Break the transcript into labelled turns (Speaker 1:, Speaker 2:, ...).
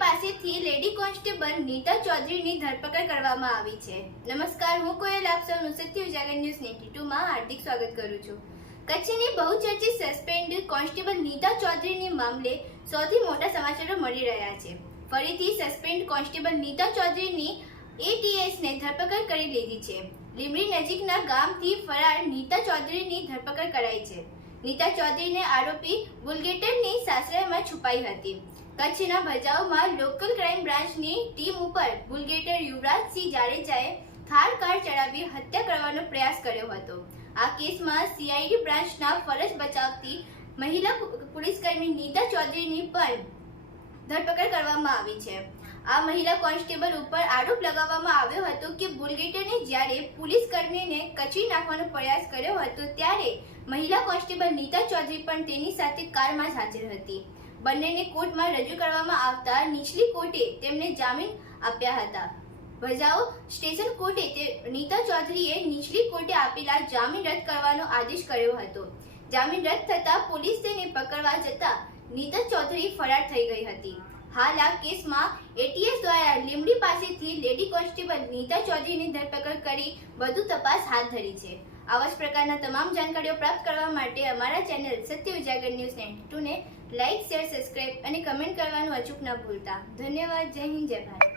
Speaker 1: પાસેથી lady constable Nita ચૌધરીની ધરપકડ કરવામાં આવી છે. નમસ્કાર, હું કોયલ, આપ સૌનું સત્ય ઉજાગર ન્યૂઝ નેટી ટુમાં હાર્દિક સ્વાગત કરું છું. કચ્છની બહુચર્ચિત સસ્પેન્ડ કોન્સ્ટેબલ નીતા ચૌધરીની મામલે સૌથી મોટા સમાચારો મળી રહ્યા છે. ફરીથી સસ્પેન્ડ કોન્સ્ટેબલ નીતા ચૌધરીની એટીએસને ધરપકડ કરી લીધી છે. લીમડી નજીકના ગામથી ફરાર નીતા ચૌધરીની ધરપકડ કરાઈ છે. નીતા ચૌધરીને આરોપી બુલગેટરની સાસરામાં છુપાઈ હતી. કચ્છના ભચાઉમાં લોકલ ક્રાઇમ બ્રાન્ચની ટીમ ઉપર બુલગેટર યુવરાજસિંહ જાડેજાએ થાર કાર ચડાવી હત્યા કરવાનો પ્રયાસ કર્યો હતો. આ કેસમાં સીઆઈડી બ્રાન્ચના ફરજ બચાવતી મહિલા પોલીસકર્મી નીતા ચૌધરીની પણ ધરપકડ કરવામાં આવી છે. આ મહિલા કોન્સ્ટેબલ ઉપર આરોપ લગાવવામાં આવ્યો હતો કે બુલગેટરને જ્યારે પોલીસ કર્મીને કચી નાખવાનો પ્રયાસ કર્યો હતો ત્યારે મહિલા કોન્સ્ટેબલ નીતા ચૌધરી પણ તેની સાથે કારમાં જ હાજર હતી. બંનેને કોર્ટમાં રજૂ કરવામાં આવતા નીચલી કોર્ટે તેમને જામીન આપ્યા હતા. ભજાઉ સ્ટેશન કોર્ટે નીતા ચૌધરીએ નીચલી કોર્ટે આપેલા જામીન રદ કરવાનો આદેશ કર્યો હતો. જામીન રદ થતા પોલીસ તેને પકડવા જતા નીતા ચૌધરી ફરાર થઈ ગઈ હતી. હાલ આ કેસમાં એટીએસ દ્વારા લીમડી પાસેથી લેડી કોન્સ્ટેબલ નીતા ચૌધરીની ધરપકડ કરી વધુ તપાસ હાથ ધરી છે. આવા જ પ્રકારના તમામ જાણકારીઓ પ્રાપ્ત કરવા માટે અમારા channel Satya Ujagar news net ટુને like, share, subscribe અને કમેન્ટ કરવાનું અચૂક ન ભૂલતા. ધન્યવાદ. જય હિન્દ, જય ભારત.